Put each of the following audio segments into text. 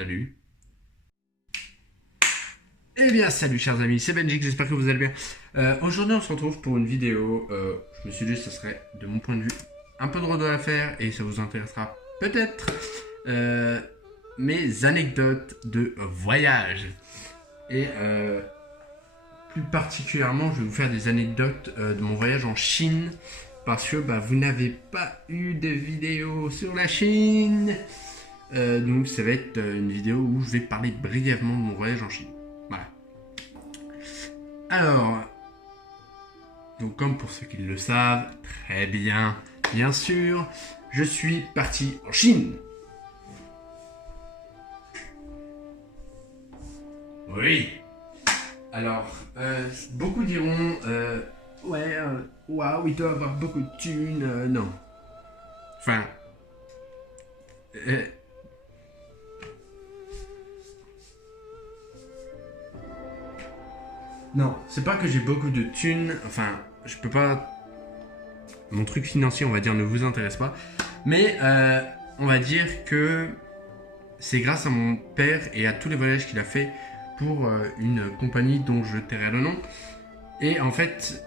Salut. Eh bien, salut chers amis, c'est Benji, j'espère que vous allez bien. Aujourd'hui, on se retrouve pour une vidéo. Je me suis dit que ce serait, de mon point de vue, un peu drôle à faire et ça vous intéressera peut-être. Mes anecdotes de voyage. Et plus particulièrement, je vais vous faire des anecdotes de mon voyage en Chine. Parce que vous n'avez pas eu de vidéo sur la Chine. Donc ça va être une vidéo où je vais parler brièvement de mon voyage en Chine. Voilà. Alors, donc comme pour ceux qui le savent, très bien, bien sûr, je suis parti en Chine. Oui. Alors, beaucoup diront, ouais, waouh, il doit avoir beaucoup de thunes. Non. Enfin, non, c'est pas que j'ai beaucoup de thunes. Enfin, je peux pas. Mon truc financier, on va dire, ne vous intéresse pas. Mais on va dire que c'est grâce à mon père et à tous les voyages qu'il a fait pour une compagnie dont je tairai le nom. Et en fait,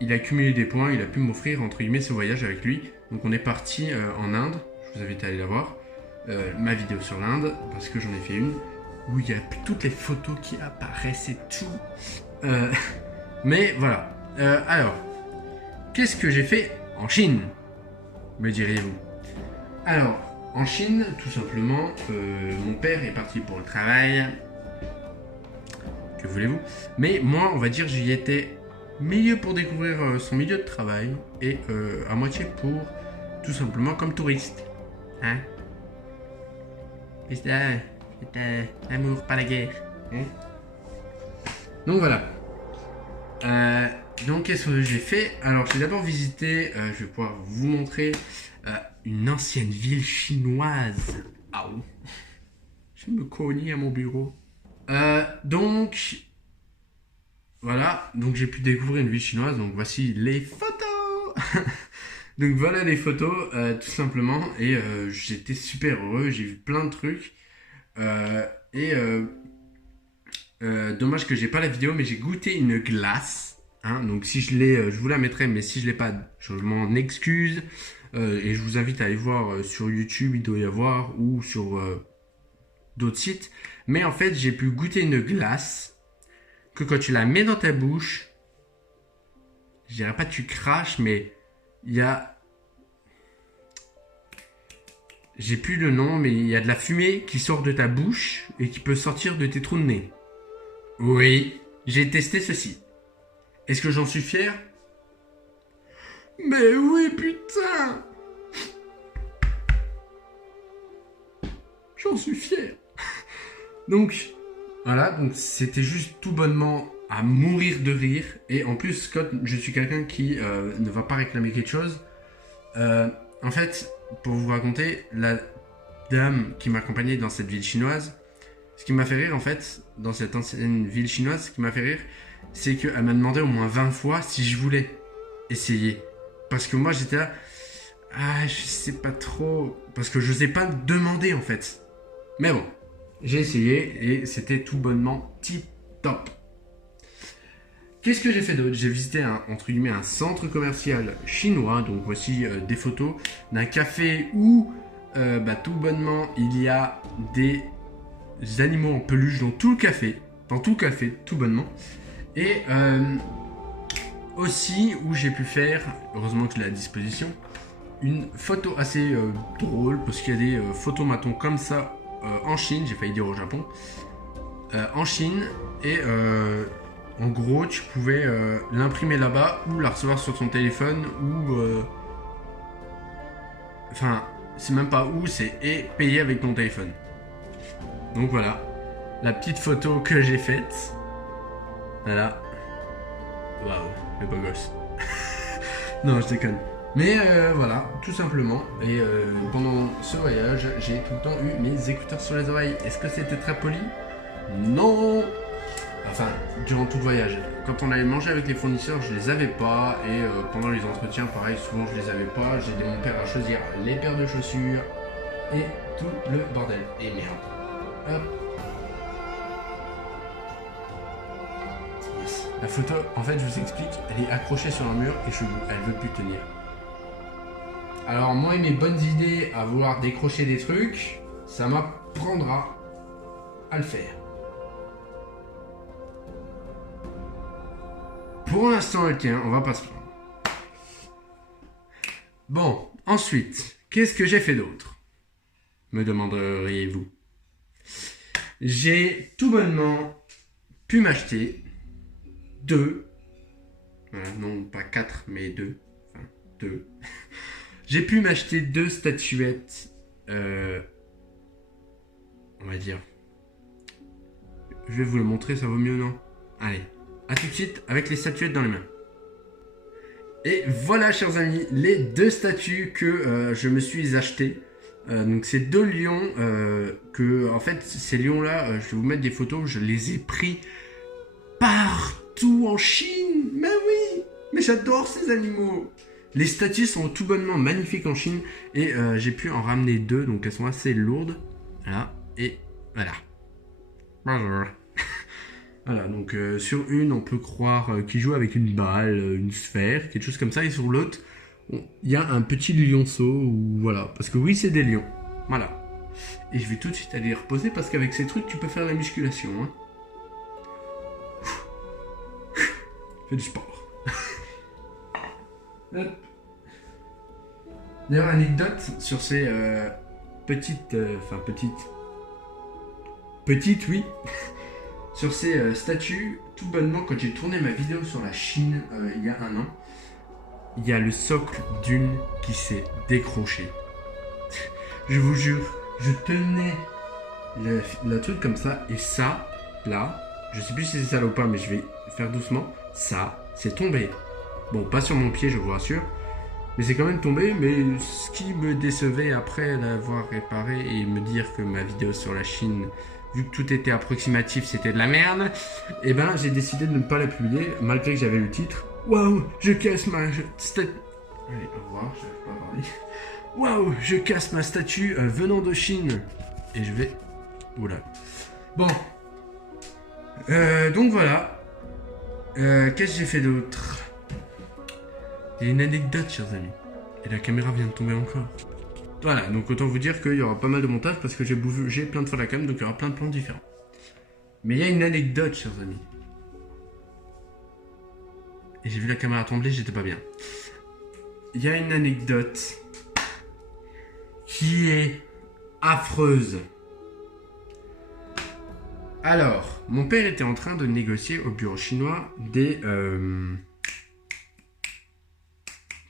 il a accumulé des points, il a pu m'offrir entre guillemets ce voyage avec lui. Donc on est parti en Inde. Je vous invite à aller la voir. Ma vidéo sur l'Inde, parce que j'en ai fait une. Où il y a toutes les photos qui apparaissent et tout. Mais voilà. Alors, qu'est-ce que j'ai fait en Chine, me diriez-vous? Alors, en Chine, tout simplement, mon père est parti pour le travail. Que voulez-vous? Mais moi, on va dire, j'y étais milieu pour découvrir son milieu de travail et à moitié pour, tout simplement, comme touriste. Hein? C'était l'amour, pas la guerre. Hein? Donc voilà. Donc qu'est-ce que j'ai fait? Alors j'ai d'abord visité, je vais pouvoir vous montrer une ancienne ville chinoise. Ah oh. Je me cogne à mon bureau. Donc voilà, donc j'ai pu découvrir une ville chinoise. Donc voici les photos. Donc voilà les photos, tout simplement. Et j'étais super heureux, j'ai vu plein de trucs. Dommage que j'ai pas la vidéo, mais j'ai goûté une glace. Hein, donc si je l'ai, je vous la mettrai, mais si je l'ai pas, je m'en excuse. Et je vous invite à aller voir sur YouTube, il doit y avoir, ou sur d'autres sites. Mais en fait, j'ai pu goûter une glace que quand tu la mets dans ta bouche, je dirais pas tu craches, mais il y a... J'ai plus le nom, mais il y a de la fumée qui sort de ta bouche et qui peut sortir de tes trous de nez. Oui, j'ai testé ceci. Est-ce que j'en suis fier? Mais oui, putain! J'en suis fier. Donc, voilà, donc c'était juste tout bonnement à mourir de rire. Et en plus, quand je suis quelqu'un qui ne va pas réclamer quelque chose, en fait, pour vous raconter, la dame qui m'accompagnait dans cette ville chinoise, ce qui m'a fait rire en fait, dans cette ancienne ville chinoise, ce qui m'a fait rire, c'est qu'elle m'a demandé au moins 20 fois si je voulais essayer. Parce que moi j'étais là, ah je sais pas trop, parce que je sais pas demander en fait. Mais bon, j'ai essayé et c'était tout bonnement tip top. Qu'est-ce que j'ai fait d'autre? J'ai visité entre guillemets un centre commercial chinois. Donc voici des photos d'un café où tout bonnement il y a des animaux en peluche dans tout le café. Dans tout le café, tout bonnement. Et aussi où j'ai pu faire, heureusement que je l'ai à disposition, une photo assez drôle. Parce qu'il y a des photomatons comme ça en Chine. J'ai failli dire au Japon. En Chine. Et... en gros, tu pouvais l'imprimer là-bas ou la recevoir sur ton téléphone ou... Enfin, c'est même pas où, c'est et payer avec ton téléphone. Donc voilà, la petite photo que j'ai faite. Voilà. Waouh, le beau gosse. Non, je déconne. Mais voilà, tout simplement. Et pendant ce voyage, j'ai tout le temps eu mes écouteurs sur les oreilles. Est-ce que c'était très poli? Non. Enfin, durant tout le voyage. Quand on allait manger avec les fournisseurs, je les avais pas. Et pendant les entretiens, pareil, souvent je les avais pas. J'ai aidé mon père à choisir les paires de chaussures et tout le bordel. Et merde. Hop. Yes. La photo, en fait, je vous explique, elle est accrochée sur un mur et elle veut plus tenir. Alors, moi et mes bonnes idées à vouloir décrocher des trucs, ça m'apprendra à le faire. Pour l'instant, elle tient, on va pas se prendre. Bon, ensuite, qu'est-ce que j'ai fait d'autre? Me demanderiez-vous. J'ai tout bonnement pu m'acheter 2. Voilà, non, pas 4, mais 2. Enfin, 2. J'ai pu m'acheter 2 statuettes. On va dire. Je vais vous le montrer, ça vaut mieux, non? Allez, à tout de suite avec les statuettes dans les mains. Et voilà, chers amis, les 2 statues que je me suis achetées. Donc ces 2 lions que, en fait, ces lions-là, je vais vous mettre des photos, je les ai pris partout en Chine. Mais oui, mais j'adore ces animaux. Les statues sont tout bonnement magnifiques en Chine et j'ai pu en ramener 2, donc elles sont assez lourdes. Voilà, et voilà. Bonjour. Voilà, donc sur une, on peut croire qu'il joue avec une balle, une sphère, quelque chose comme ça, et sur l'autre, il y a un petit lionceau, ou voilà, parce que oui, c'est des lions. Voilà. Et je vais tout de suite aller les reposer, parce qu'avec ces trucs, tu peux faire la musculation. Hein. Fais du sport. Hop. D'ailleurs, anecdote sur ces petites, petites, oui. Sur ces statues, tout bonnement, quand j'ai tourné ma vidéo sur la Chine il y a un an, il y a le socle d'une qui s'est décroché. Je vous jure, je tenais le truc comme ça, et ça, là, je sais plus si c'est ça ou pas, mais je vais faire doucement, ça, c'est tombé. Bon, pas sur mon pied, je vous rassure, mais c'est quand même tombé, mais ce qui me décevait après l'avoir réparé et me dire que ma vidéo sur la Chine, vu que tout était approximatif, c'était de la merde, et ben j'ai décidé de ne pas la publier, malgré que j'avais le titre. Waouh, je casse ma statue. Allez, au revoir, je n'arrive pas à parler. Waouh, je casse ma statue venant de Chine. Et je vais. Oula. Bon. Donc voilà. Qu'est-ce que j'ai fait d'autre? Il y a une anecdote, chers amis. Et la caméra vient de tomber encore. Voilà, donc autant vous dire qu'il y aura pas mal de montage parce que j'ai plein de fois la cam, donc il y aura plein de plans différents. Mais il y a une anecdote, chers amis. Et j'ai vu la caméra tomber, j'étais pas bien. Il y a une anecdote qui est affreuse. Alors, mon père était en train de négocier au bureau chinois des...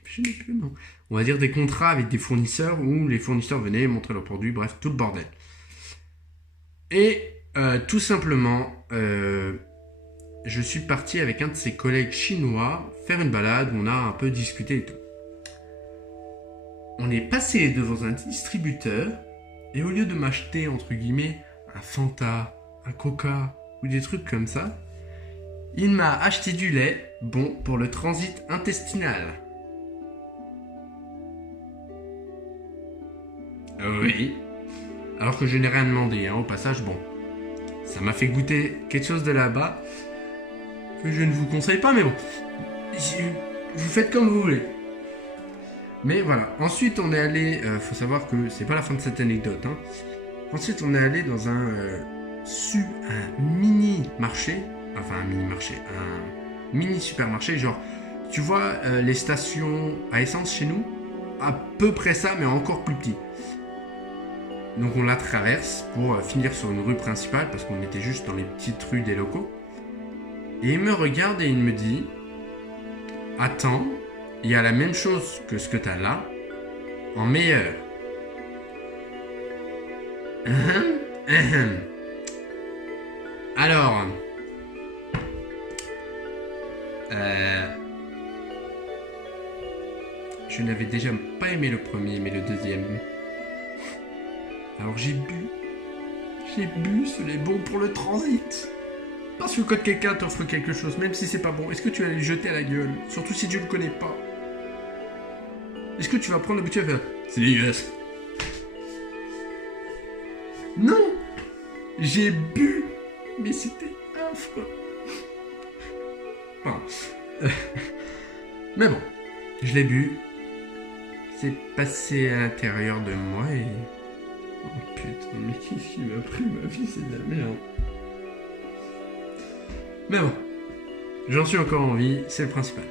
je n'ai plus le nom. On va dire des contrats avec des fournisseurs où les fournisseurs venaient montrer leurs produits, bref, tout le bordel. Et tout simplement, je suis parti avec un de ses collègues chinois faire une balade où on a un peu discuté et tout. On est passé devant un distributeur et au lieu de m'acheter, entre guillemets, un Fanta, un Coca ou des trucs comme ça, il m'a acheté du lait, bon, pour le transit intestinal. Oui. Alors que je n'ai rien demandé, hein, au passage, bon. Ça m'a fait goûter quelque chose de là-bas que je ne vous conseille pas, mais bon. Vous faites comme vous voulez. Mais voilà. Ensuite, on est allé... faut savoir que c'est pas la fin de cette anecdote. Hein. Ensuite, on est allé dans un mini-marché. Enfin, un mini-marché. Un mini-supermarché. Genre, tu vois les stations à essence chez nous? À peu près ça, mais encore plus petit. Donc on la traverse pour finir sur une rue principale parce qu'on était juste dans les petites rues des locaux. Et il me regarde et il me dit: attends, il y a la même chose que ce que tu as là, en meilleur. Alors, je n'avais déjà pas aimé le premier, mais le deuxième. Alors j'ai bu, ce lait bon pour le transit. Parce que quand quelqu'un t'offre quelque chose, même si c'est pas bon, est-ce que tu vas lui jeter à la gueule? Surtout si tu le connais pas. Est-ce que tu vas prendre la bouteille et faire: c'est dégueulasse? Non. J'ai bu, mais c'était affreux. Pardon. Mais bon, je l'ai bu. C'est passé à l'intérieur de moi et... Oh putain, mais qu'est-ce qui m'a pris? Ma vie, c'est de la merde. Mais bon, j'en suis encore en vie, c'est le principal.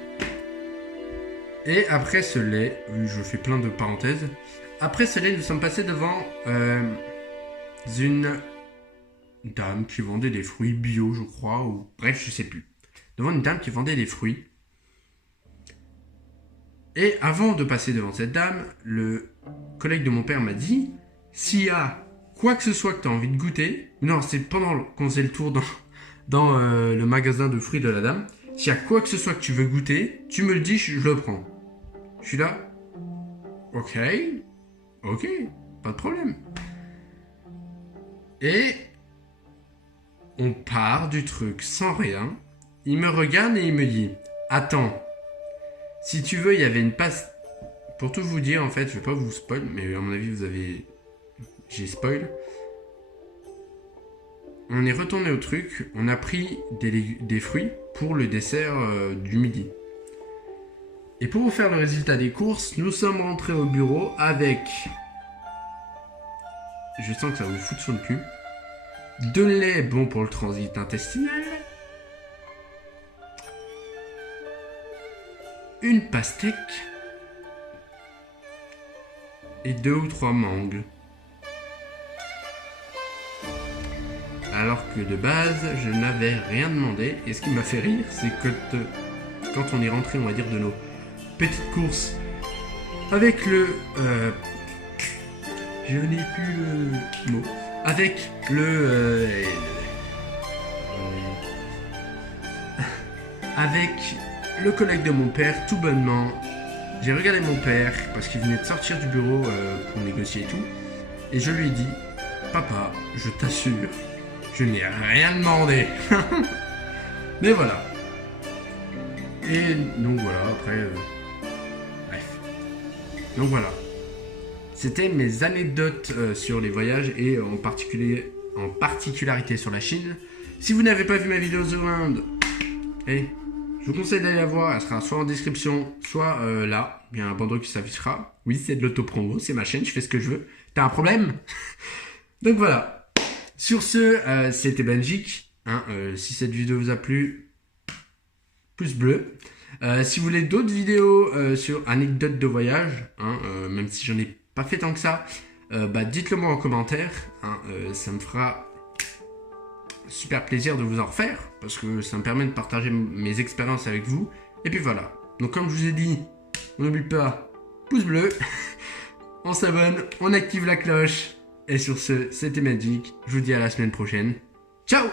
Et après ce lait, oui, je fais plein de parenthèses. Après ce lait, nous sommes passés devant une dame qui vendait des fruits bio, je crois, ou bref, je sais plus. Devant une dame qui vendait des fruits. Et avant de passer devant cette dame, le collègue de mon père m'a dit, s'il y a quoi que ce soit que tu as envie de goûter, non, c'est pendant qu'on faisait le tour dans le magasin de fruits de la dame, s'il y a quoi que ce soit que tu veux goûter, tu me le dis, je le prends. Je suis là, ok, pas de problème. Et on part du truc sans rien. Il me regarde et il me dit, attends, si tu veux, il y avait une passe. Pour tout vous dire, en fait, je vais pas vous spoil, mais à mon avis, j'ai spoil. On est retourné au truc, on a pris des fruits pour le dessert du midi. Et pour vous faire le résultat des courses, nous sommes rentrés au bureau avec... Je sens que ça va vous foutre sur le cul. De lait bon pour le transit intestinal. Une pastèque. Et 2 ou 3 mangues. Alors que de base, je n'avais rien demandé. Et ce qui m'a fait rire, c'est que quand on est rentré, on va dire, de nos petites courses, avec le... je n'ai plus le mot. Avec avec le collègue de mon père, tout bonnement, j'ai regardé mon père, parce qu'il venait de sortir du bureau pour négocier et tout, et je lui ai dit, papa, je t'assure, je n'ai rien demandé. Mais voilà. Et donc voilà, après... bref. Donc voilà. C'était mes anecdotes sur les voyages et en particularité sur la Chine. Si vous n'avez pas vu ma vidéo The Round, je vous conseille d'aller la voir. Elle sera soit en description, soit là. Il y a un bandeau qui s'affichera. Oui, c'est de l'auto-promo, c'est ma chaîne, je fais ce que je veux. T'as un problème? Donc voilà. Sur ce, c'était Belgique. Si cette vidéo vous a plu, pouce bleu. Si vous voulez d'autres vidéos sur anecdotes de voyage, même si j'en ai pas fait tant que ça, dites-le moi en commentaire. Ça me fera super plaisir de vous en refaire parce que ça me permet de partager mes expériences avec vous. Et puis voilà. Donc comme je vous ai dit, on n'oublie pas, pouce bleu, on s'abonne, on active la cloche. Et sur ce, c'était Magic. Je vous dis à la semaine prochaine. Ciao!